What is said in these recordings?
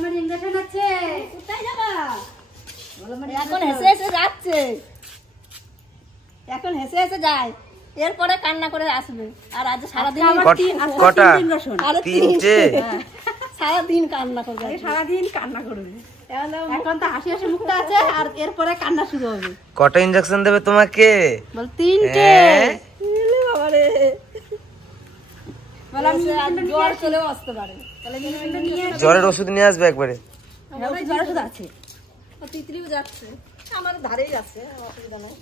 আমার ইনজেকশন আছে। কোথায় যাবা? এখন হেসে হেসে যাচ্ছে, এখন হেসে হেসে যায়, এরপরে কান্না করে আসবে। আর আজ সারাদিন কটা? তিনটে। সারাদিন কান্না করবে, সারাদিন কান্না করবে। এখন তো হাসি হাসি মুখটা আছে, আর এরপরে কান্না শুরু হবে। কটা ইনজেকশন দেবে তোমাকে? বল 3টে। বাবারে, জ্বর চলেও আসতে পারে। জ্বরের ওষুধ নিয়ে আসবে একবারে। জ্বর ওষুধ আছে। তিতলিও যাচ্ছে, আমার ধারেই আছে, অসুবিধা নেই।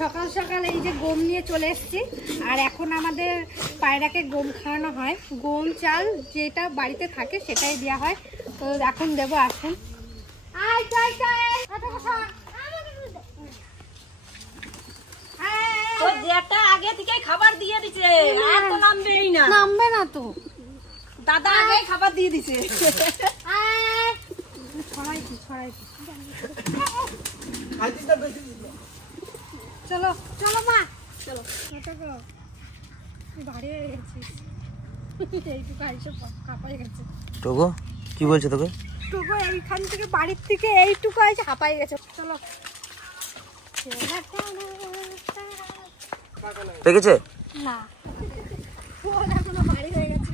সকাল সকাল এই যে গম নিয়ে চলে এসেছি, আর এখন আমাদের পায়রাকে গম খাওয়ানো হয়। গম চাল যেটা বাড়িতে থাকে সেটাই দেওয়া হয়। তো এখন দেবো, আসুন। আগে থেকে খাবার দিয়ে দিছে, আর তো নামবেই না। নামবে না তো, দাদা আগে খাবার দিয়ে দিছে। চলো চলো মা, চলো। ভারী হয়ে গেছিস, এইটুকু আইসে কাঁপাই গেছে। টোগো কি বলছো তোকে? টোগো এইখান থেকে বাড়ির থেকে এইটুকু আইসে হাঁপাই গেছে। চলো। পেকেছে না, এখনো ভারী হয়ে গেছে।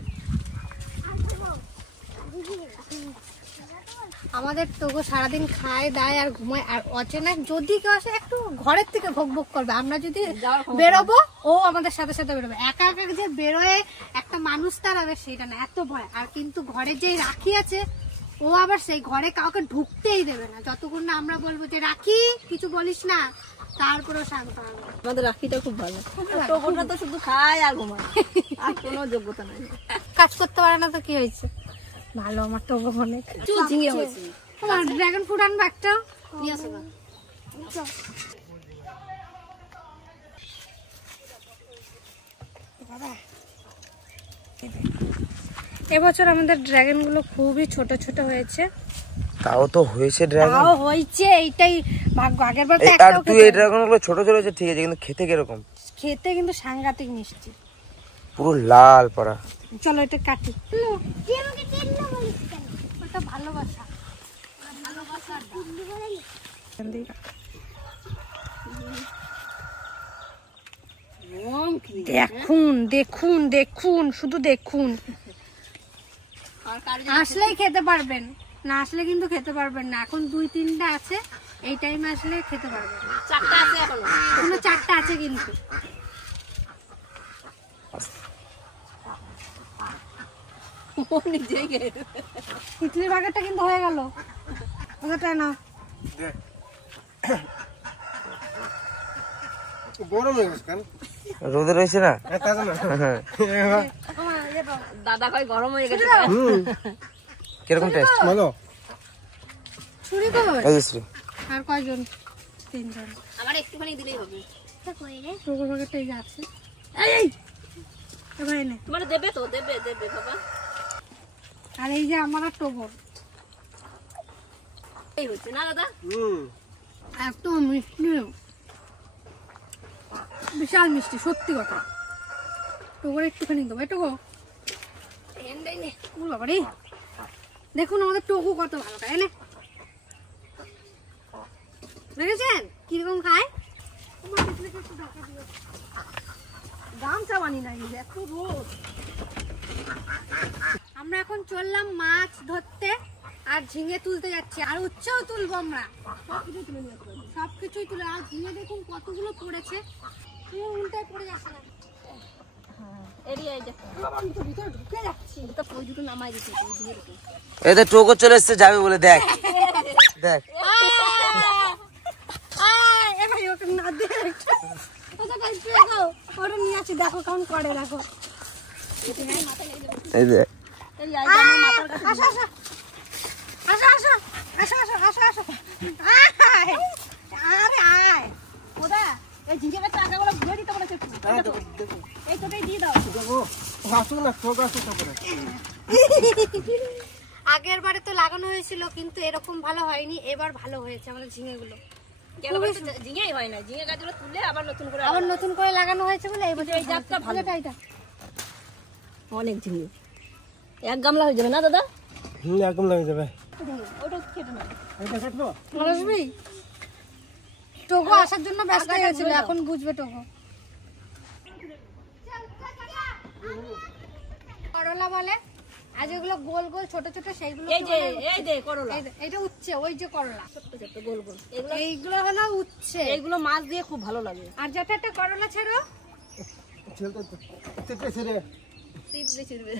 আমাদের টোগো সারাদিন খায় দায় আর ঘুমায়, আর অচেনা যদি কেউ আসে একটু ঘরের থেকে ভোগ ভোগ করবে। আমরা যদি বেরোবো ও আমাদের সাথে সাথে বেরোবে। একা একা যে বেরোয় একটা মানুষ তাড়াবে সেটা না, এত ভয়। আর কিন্তু ঘরে যে রাখি আছে ও আবার সেই ঘরে কাউকে ঢুকতেই দেবে না যতক্ষণ না আমরা বলবো যে রাখি কিছু বলিস না, তারপরেও শান্ত হবে। আমাদের রাখিটা খুব ভালো। টোগোটা তো শুধু খায় আর ঘুমায়, আর কোনো যোগ্যতা নাই, কাজ করতে পারে না। তো কি হয়েছে, ভালো আমার টোগো অনেক। ঝিঙে হয়েছে। তোমার ড্রাগন ফ্রুট আনবা একটা, নিয়ে আসো না। এবছর আমাদের ড্রাগন গুলো খুবই ছোট ছোট হয়েছে। তাও তো হয়েছে ড্রাগন, তাও হয়েছে, এইটাই ভাগ্য। আগের বার আর তুই এই ড্রাগন গুলো ছোট ছোট হয়েছে ঠিক আছে, কিন্তু খেতে কিরকম? খেতে কিন্তু সাংঘাতিক মিষ্টি, পুরো লাল পড়া। চলো এটা কাটি। ওটা ভালোবাসা, দেখুন দেখুন দেখুন, শুধু দেখুন। আসলেই খেতে পারবেন, না আসলে কিন্তু খেতে পারবেন না। এখন 2-3টা আছে, এই টাইমে আসলে খেতে পারবেন। 4টা আছে এখনো, 4টা আছে কিন্তু। তিতলির বাগানটা কিন্তু হয়ে গেল। ওটা না গরম হয়ে গেছে কেন? রোদে রয়েছে না। দাদা কই গরম হয়ে গেছে। কিরকম টেস্ট? ভালো। ছুরি কই? এই যে শ্রী। আর কয়জন? 3জন। আমার একটুখানি দিলেই হবে। টোগোর বাগানটা এই যে আছে। এই এবার এনে তোমার দেবে তো, দেবে দেবে বাবা। আর এই যে আমার টোগোর এই হচ্ছে না দাদা। এত মিষ্টি, বিশাল মিষ্টি, সত্যি কথা। টোগোর একটুখানি দেবো। টোগো বাবারে, দেখুন আমাদের টোগো কত ভালো খায়। এনে দেখেছেন কিরকম খায়? গামছা বানি নাই, এত রোদ। আমরা এখন চললাম মাছ ধরতে আর ঝিঙে তুলতে যাচ্ছি, আর উচ্ছেও তুলবো আমরা। সবকিছুই তুলে। আর ঝিঙে দেখুন কতগুলো পড়েছে, উল্টায় পড়ে যাচ্ছে না। ভিতরে ঢুকে যাচ্ছি। নামাই দিচ্ছে। এদের টোগো চলে এসছে, যাবে বলে। দেখ দেখ, দেখো কেমন করে, দেখো। এই যে আগের বারে তো লাগানো হয়েছিল কিন্তু এরকম ভালো হয়নি, এবার ভালো হয়েছে আমাদের ঝিঙে গুলো। ঝিঙেই হয় না, ঝিঙে গাছগুলো তুলে আবার নতুন করে লাগানো হয়েছে বলে এই বছর এই জাতটা ভালো। এটা অনেক ঝিঙে, 1 গামলা হয়ে যাবে না দাদা? একদম লাগে যাবে। ওটা কেটে না, এটা কাটবো? আসবি টোগো আসার জন্য ব্যস্ত হয়ে গেছিল, এখন বুঝবে টোগো। করলা বলে আজ এগুলো গোল গোল ছোট ছোট সেইগুলো এই যে করলা, এটা উচ্ছে, ওই যে করলা ছোট ছোট গোল গোল, এইগুলো হলো উচ্ছে। এইগুলো মাছ দিয়ে খুব ভালো লাগে। আর যাতে একটা করলা ছেড়ো চিপড়ে চিড়বে।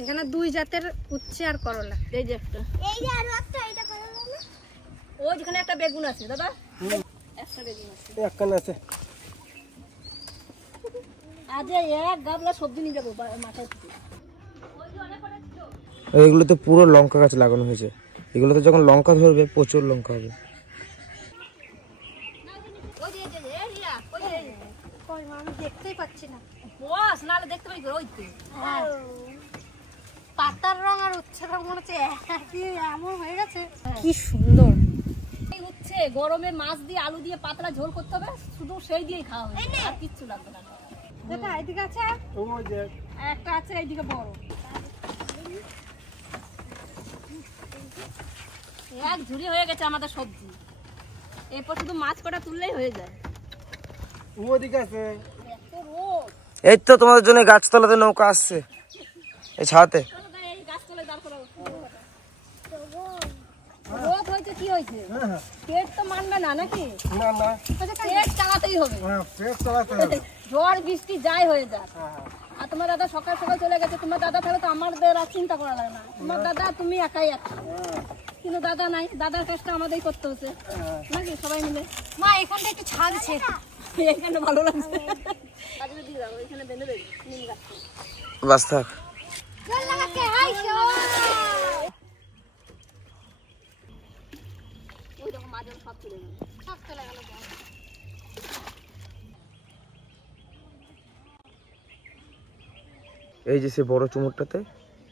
এখানে 2 জাতের উচ্ছে আর করলা। এই যে একটা, ওই যেখানে একটা বেগুন আছে দাদা, একটা বেগুন আছে। আছে। আজ 1 গামলা সবজি নিয়ে যাবো মাথায় থেকে। এগুলো তো পুরো লঙ্কা গাছ লাগানো হয়েছে, এগুলোতে যখন লঙ্কা ধরবে প্রচুর লঙ্কা হবে। আমি দেখতেই পাচ্ছি না, বস নালে দেখতে পাই ওই তো। পাতার রং আর উচ্ছের রং মনে হচ্ছে একই এমন হয়ে গেছে। কি সুন্দর। এই উচ্ছে গরমে মাছ দিয়ে আলু দিয়ে পাতলা ঝোল করতে হবে, শুধু সেই দিয়েই খাওয়া হবে, আর কিচ্ছু লাগবে না। দেখা এদিকে আছে, ওই যে একটা আছে এইদিকে বড়, এক ঝুড়ি হয়ে গেছে আমাদের সবজি। এরপর শুধু মাছ কটা তুললেই হয়ে যায়। ওদিকে আছে। এত রোদ, এই তো তোমাদের জন্য গাছতলাতে নৌকা আসছে, এই ছাতে। এই গাছতলায় দাঁড় করা রোদ হয়েছে, কি হয়েছে? পেট তো মানবে না নাকি? না না, পেট চালাতেই হবে, পেট চালাতে হবে। ঝড় বৃষ্টি যাই হয়ে যাক। আর তোমার দাদা সকাল সকাল চলে গেছে, তোমার দাদা তাহলে তো আমাদের আর চিন্তা করা লাগে না। তোমার দাদা তুমি একাই আছো, কিন্তু দাদা নাই, দাদার কাজটা আমাদেরই করতে হচ্ছে নাকি, সবাই মিলে। মা এখানটা একটু ছাড়ছে, এখানে ভালো লাগছে, এখানে বেঁধে দেবে নিম গাছ। বাস থাক। জল লাগাকে আইছো। ওই রকম মাজন সব চলে গেল, সব চলে গেল। এই যে সে বড় চুমুরটাতে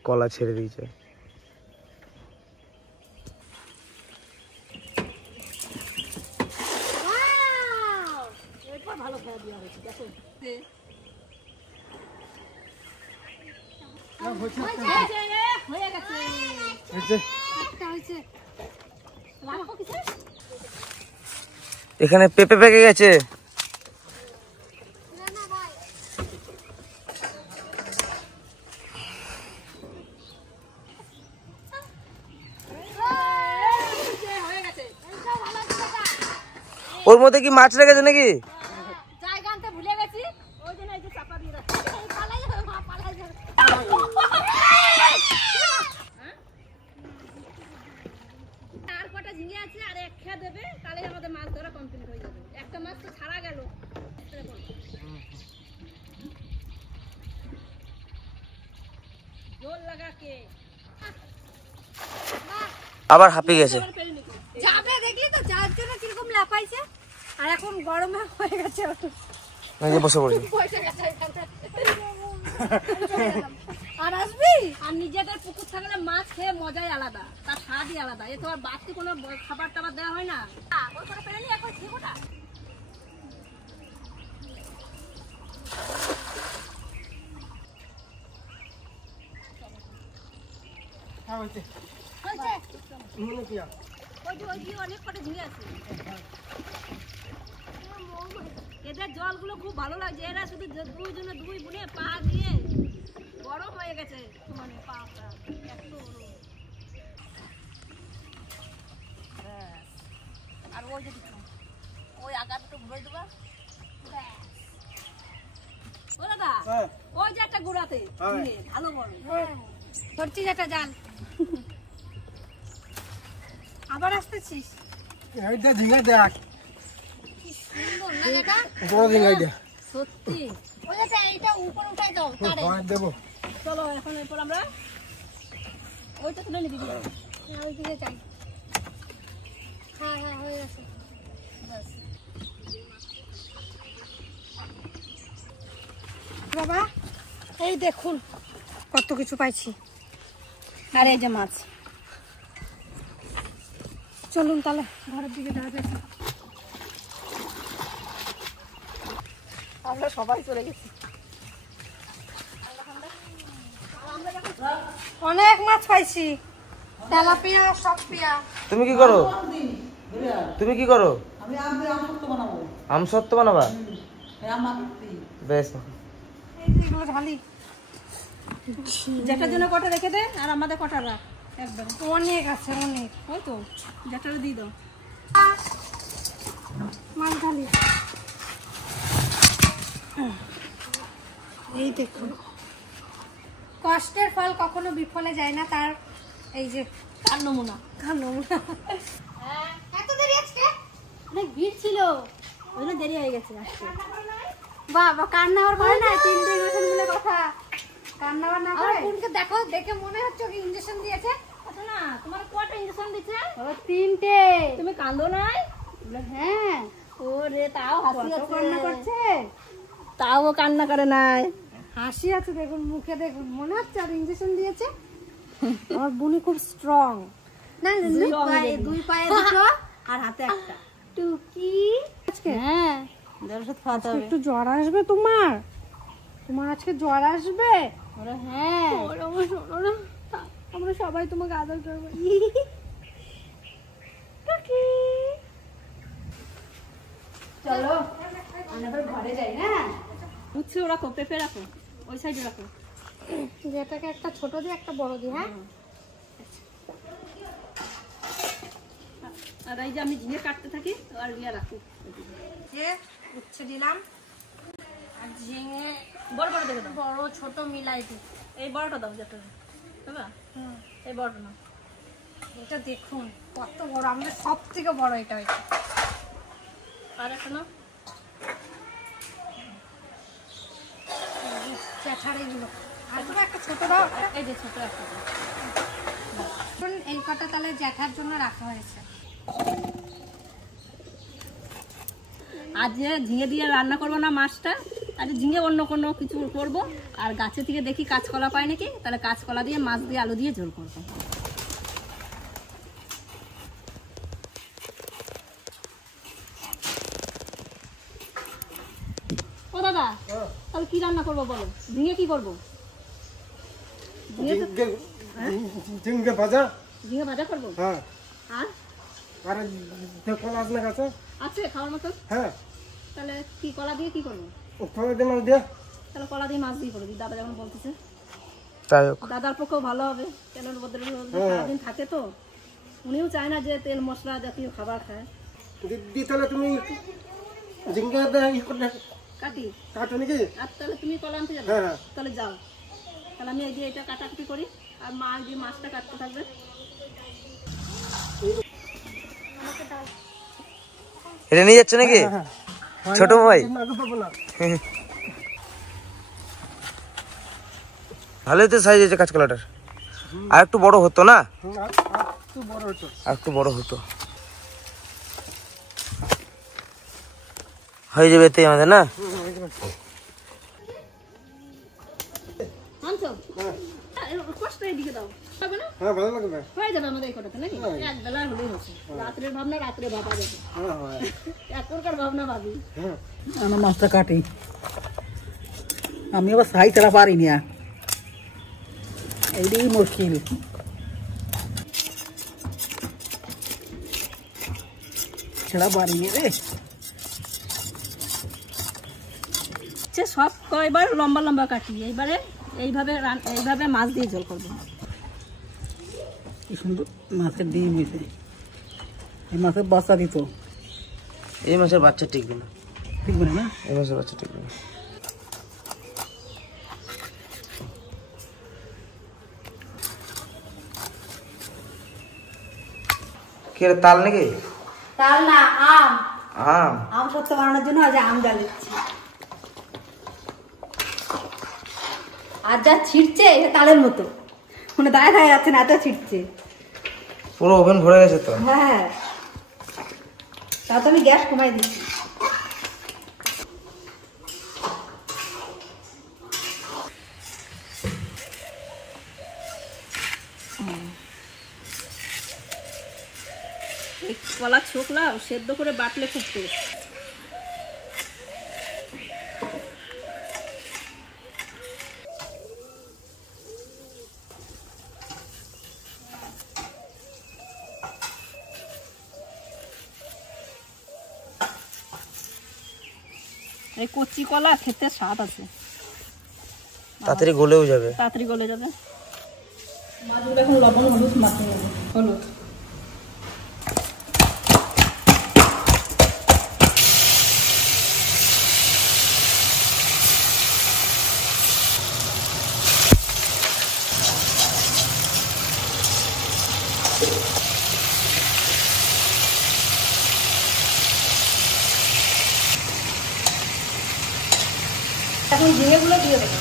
কলা ছেড়ে দিয়েছে। এরপর ভালো খেয়া দেওয়া হয়েছে, দেখো হয়ে গেছে। একটা হয়েছে। রাখো কিছু, এখানে পেঁপে পেকে গেছে। না না ভাই, হয়ে গেছে। ওর মধ্যে কি মাছ লেগেছে নাকি? জায়গা আনতে ভুলে গেছি, ওই জন্য এই যে চাপা দিয়ে রাখছি। পালাই যাবে মা, পালাই যাবে। আর কটা ঝিঙে আছে, আর 1 খেয়া দেবে, তাহলে আমাদের মাছ ধরা কমপ্লিট হয়ে যাবে। একটা মাছ তো ছাড়া গেল। জোর লাগা কে আবার হাঁপিয়ে গেছে। যাবে দেখলি তো, যার জন্য কিরকম লাফাইছে। আর এখন গরমে হয়ে গেছে, এই যে বসে পড়েছে। বসে গেছে এখানটা। আর আসবি? আর নিজেদের পুকুর থাকলে মাছ খেয়ে মজাই আলাদা, তার স্বাদই আলাদা। এ তো আর বাড়তি কোনো খাবার টাবার দেওয়া হয় না। ওই করে পেরে নি এখন ঝিঙোটা। হ্যাঁ হইছে। হয়েছে? মনে কি আর? ওই যে অনেক কটা ঝিঙে আছে। এদের জলগুলো খুব ভালো লাগছে, এরা শুধু দুইজনে 2 বুনে পা দিয়ে গরম হয়ে গেছে, মানে পাটা এত গরম। আর ওই যে ওই আগা দুটো ঘুরে দেবা। ও দাদা, হ্যাঁ ওই যে একটা গুড়াতে ঝিঙে, ভালো বড়। ধরছিস একটা জাল। আবার আসতেছিস? এইটা ঝিঙে দেখ, কি সুন্দর না এটা? বড় ঝিঙে এইটা। সত্যি। ওই যে এইটা উপর উঠাই দাও, তারে। ভয় দেবো। চলো এখন এরপর আমরা ওইটা তুলে নিবি। হ্যাঁ, ওইদিকে যাই। হ্যাঁ হ্যাঁ, হয়ে গেছে। ব্যাস। বাবা, এই দেখুন কত কিছু পাইছি। আর এই যে মাছ। চলুন তাহলে ঘরের দিকে যাওয়া যাক। আমরা সবাই চলে গেছি। অনেক মাছ পাইছি, তেলাপিয়া, সবপিয়া। তুমি কি করো? তুমি কি করো? আম সত্য বানাবা? বেশ, এই যে এগুলো ঢালি। যেটার জন্য কটা রেখে দে, আর আমাদের কটা রাখ একবার। অনেক আছে, অনেক। ওই তো যেটারও দিয়ে দাও। মাছ ঢালি। এই দেখুন, কষ্টের ফল কখনো বিফলে যায় না, তার এই যে কার নমুনা। এত দেরি আজকে? অনেক ভিড় ছিল, ওই জন্য দেরি হয়ে গেছে আসতে। বাবা কান্নাওয়ার করে না, 3টে ইঞ্জেকশন দিলে কথা কান্নাওয়ার না করে। কোনকে দেখো, দেখে মনে হচ্ছে ওকে ইঞ্জেকশন দিয়েছে। আচ্ছা না, তোমার কটা ইনজেকশন দিচ্ছে? ও 3টে। তুমি কান্দো নাই? হ্যাঁ, ওরে তাও হাসি কত কান্না করছে। তাও কান্না করে নাই। হাসি আছে দেখুন, মুখে দেখুন, মনে হচ্ছে আর ইঞ্জেকশন দিয়েছে। আমার বুনি খুব স্ট্রং। না দুই পায়ে দুটো আর হাতে একটা। টুকি হ্যাঁ, জ্বর ওষুধ খাওয়াতে হবে। একটু জ্বর আসবে তোমার? তোমার আজকে জ্বর আসবে? ওরে হ্যাঁ, আমরা সবাই তোমাকে আদর করবো। চলো আমরা ঘরে যাই। হ্যাঁ, উচ্ছে রাখো, পেঁপে রাখো, ওই সাইডে রাখো। যেটাকে একটা ছোট দিয়ে একটা বড় দিয়ে। হ্যাঁ, আর এই যে আমি ঝিঙে কাটতে থাকি, আর ইয়ে রাখো। যে উচ্ছে দিলাম আর ঝিঙে বড় বড় দেখে দাও, বড় ছোট মিলাই দিই। এই বড়টা দাও যেটা, বাবা এই বড়টা না। এটা দেখুন কত বড়, আমাদের সব থেকে বড় এটা হয়েছে। আর একটা না, চ্যাঠার এগুলো। আর তোমার একটা ছোট দাও। এই যে ছোট একটা দাও। এখন এই কটা তাহলে জ্যাঠার জন্য রাখা হয়েছে। আজ যে ঝিঙে দিয়ে রান্না করবো না মাছটা, আজ ঝিঙে অন্য কোনো কিছু করবো। আর গাছে থেকে দেখি কাঁচকলা পাই নাকি, তাহলে কাঁচকলা দিয়ে মাছ দিয়ে আলু দিয়ে ঝোল করবো। ও দাদা, তাহলে কি রান্না করবো বলো? ঝিঙে কি করবো? ঝিঙ্গে ভাজা। ঝিঙে ভাজা করবো। হ্যাঁ, আর আর কলা আপনার কাছে? আছে খাওয়ার মতো? হ্যাঁ, তাহলে কি কলা দিয়ে কি করবো? কলা দিয়ে মাছ দিয়ে। তাহলে কলা দিয়ে মাছ দিয়ে করে দিই, দাদা যেমন বলতেছে। তাই হোক। দাদার পক্ষেও ভালো হবে, কেন বদলে সারাদিন থাকে তো, উনিও চায় না যে তেল মশলা জাতীয় খাবার খায়। দিদি তাহলে তুমি ঝিঙ্গে কাটি। কাটো নাকি? আর তাহলে তুমি কলা আনতে যাবে? হ্যাঁ, তাহলে যাও, তাহলে আমি এই যে এটা কাটাকুটি করি, আর মা যে মাছটা কাটতে থাকবে। এটা নিয়ে যাচ্ছে নাকি ছোট ভাই? ভালোই তো সাইজ আছে কাঁচকলাটার। আর একটু বড় হতো না? আর একটু বড় হতো। হয়ে যাবে এতে আমাদের না? আনছো? কষ্ট এদিকে দাও, হবে না? হ্যাঁ, ভালো লাগবে। হয়ে যাবে আমাদের এই কটাতে নাকি? এক বেলা হলেই হচ্ছে। রাত্রের ভাবনা রাত্রে ভাবা যাবে, এখনকার ভাবনা ভাবি। আমি মাছটা কাটি, আমি আবার সাই ছাড়া পারি না, এইটাই মুশকিল। ছেড়া পারি রে। সব কয়বার লম্বা লম্বা কাটি, এইবারে এইভাবে মাছ দিয়ে ঝোল করবো। কি সুন্দর মাছের ডিম হয়েছে। এই মাছের বাচ্চা দিত, এই মাছের বাচ্চা টিকবে না। ঠিক বলে না? এই মাছের বাচ্চা টিকবে না। কি রে, তাল নাকি? তাল না, আম। আম? আম সত্য বানানোর জন্য আজ আম জ্বালিয়েছি। আর যা ছিটছে এটা তালের মতো, মানে দায় খাওয়া যাচ্ছে না, এত ছিটছে। পুরো ওভেন ভরে গেছে তো। হ্যাঁ, তাও তো আমি গ্যাস কমাই দিচ্ছি। এই কলা ছোকলা সেদ্ধ করে বাটলে খুব টেস্ট। এই কচি কলা খেতে স্বাদ আছে, তাড়াতাড়ি গলেও যাবে। তাড়াতাড়ি গলে যাবে। মাছগুলো এখন লবণ হলুদ মাখিয়ে নেবো। হলুদ, এখন ঝিঙেগুলো দিয়ে দেবো।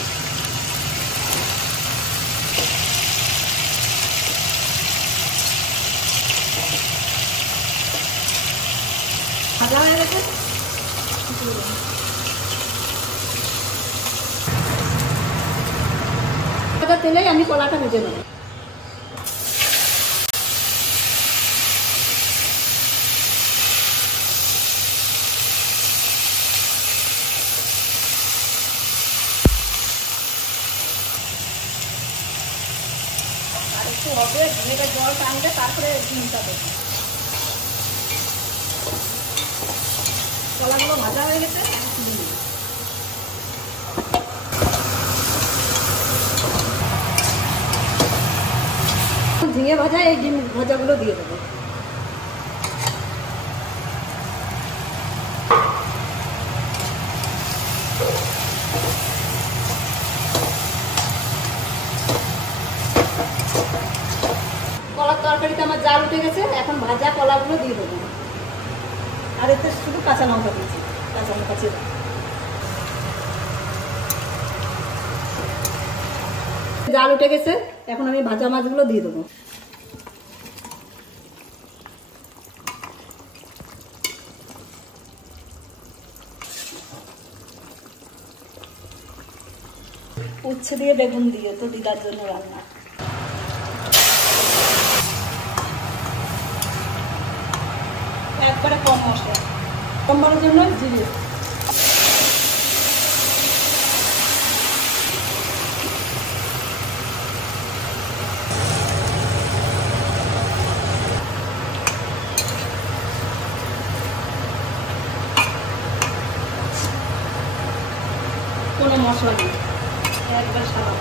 ভাজা হয়ে গেছে, তেলেই আমি কলাটা ভেজে নেবো। আর একটু হবে, ঝিঙেটা জল টানবে, তারপরে ডিমটা দেবো। কলাগুলো ভাজা হয়ে গেছে, ঝিঙে ভাজা এই ডিম ভাজাগুলো দিয়ে দেবো। কলার তরকারিতে আমার জাল উঠে গেছে, এখন ভাজা কলাগুলো দিয়ে দেবো। আর এতে শুধু কাঁচা লঙ্কা দিয়েছি, কাঁচা লঙ্কা চিরা। জাল উঠে গেছে, এখন আমি ভাজা মাছগুলো দিয়ে দেবো। উচ্ছে দিয়ে বেগুন দিয়ে তো দিদার জন্য রান্না। একবারে কম মশলা, কমার জন্য জিরে। কোনো মশলা নেই, একবার সাদা।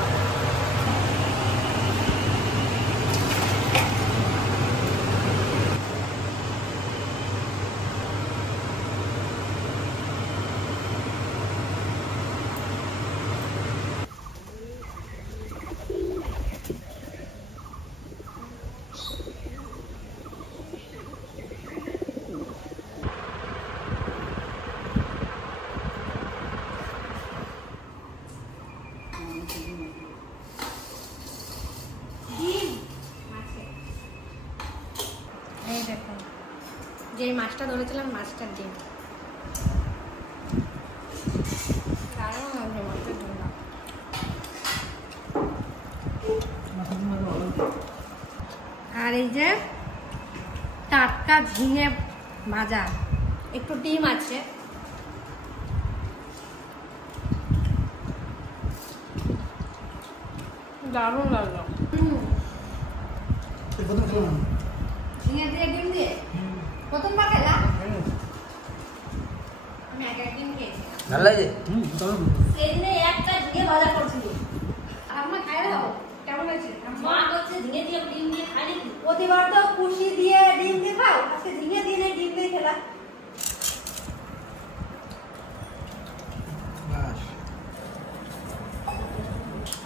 এই দেখো, যে মাছটা ধরেছিলাম মাছটার ডিম, দারুণ লাগছে মাছের ডিমটা। আর এই যে টাটকা ঝিঙে ভাজা, একটু ডিম আছে, দারুণ লাগলো। ঝিঙে দিয়ে ডিম দিয়ে প্রথমবার খেলা, আমি একদিন খেয়েছি। ভালো লাগে? সেদিনে একটা ঝিঙে ভাজা করছিল, আর আমার খাই দাও কেমন আছে? মা হচ্ছে ঝিঙে দিয়ে ডিম দিয়ে খাই নাকি? প্রতিবার তো কুশি দিয়ে ডিম দিয়ে খাও, আজকে ঝিঙে দিয়ে নেই, ডিম দিয়ে খেলা।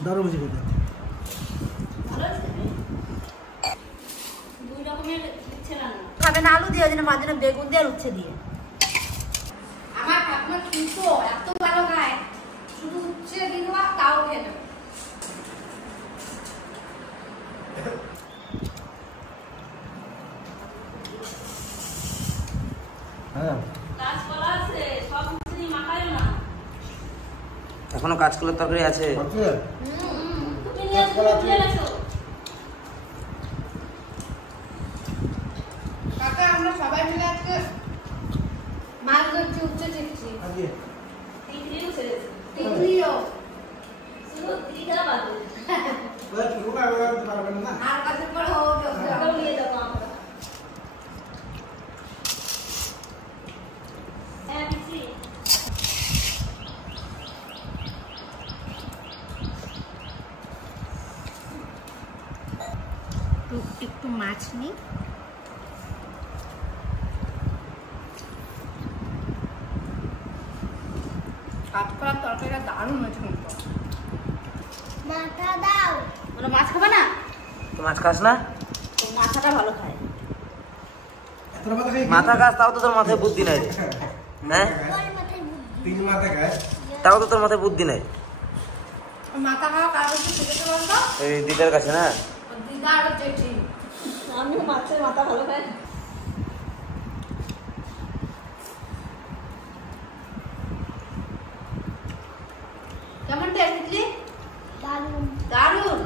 দারুণ হয়েছে খেতে। দুই রকমের ইচ্ছে রান্না। খাবে না আলু দিয়ে, ওই জন্য মার জন্য বেগুন দিয়ে আর উচ্ছে দিয়ে। আমার ঠাকুমা কিন্তু এত ভালো খায়, শুধু উচ্ছে দিন তাও খেয়ে নেবে। হ্যাঁ, কাঁচকলা আছে, সব উচ্ছে দিয়ে মাখায়ও না। এখনো কাঁচকলার তরকারি আছে। তুমি নিয়ে গেছো? কাকা আমরা আমরা সবাই মিলে আজকে মাছ ধরছি, উচ্চে চিপছি। আজকে টিকলিও ছেড়েছে টিকলিও শুধু টিকা বাদে ওই পুরোটা আলাদা পারবেন না। আর কাছে পরে ও ওটাও নিয়ে যাবো আমরা হ্যাঁ দিচ্ছি একটু মাছ নিই। কাঁচকলার তরকারিটা দারুণ হয়েছে কিন্তু। মানে মাছ খাবে না তো মাছ খাস না? তো মাথাটা ভালো খায় এত মাথা খাই মাথা খাস, তাও তো তোর মাথায় বুদ্ধি নাই রে। হ্যাঁ, তিন মাথা খায়। তাও তো তোর মাথায় বুদ্ধি নাই। মাথা খাওয়া কার হচ্ছে সেটা বলতো? এই দিদার কাছে না? দিদা আর জেঠি। আমিও মাছের মাথা ভালো খাই কেমন টেস্ট ইডলি? দারুণ।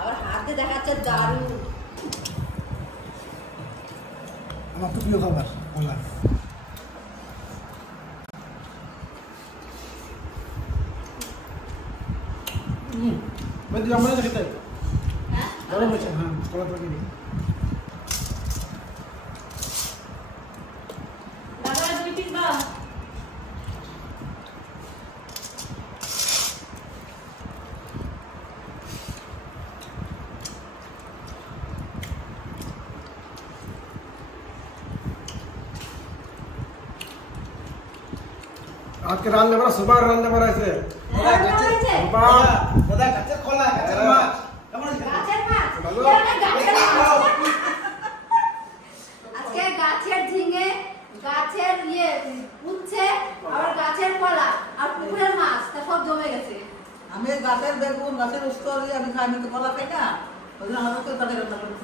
আবার হাতে দেখাচ্ছে দারুণ। আমার তো প্রিয় খাবার কলা। বন্ধু আমরা খেতে গরম হচ্ছে। হ্যাঁ, কলা তরকারি দাদা দুই পিস দাও আজকে রান্না করা সুপার রান্না করা আছে। বাহ, গাছের মাছ। ভালো। আজকে গাছের ঝিঙে, গাছের উচ্ছে, আবার গাছের কলা আর পুকুরের মাছ, তা সব জমে গেছে। আমি গাছের বেগুন গাছের উস্তো দিয়ে আমি খাই, আমি তো কলা খাই না, ওই জন্য আমাকে তাদের রান্না করে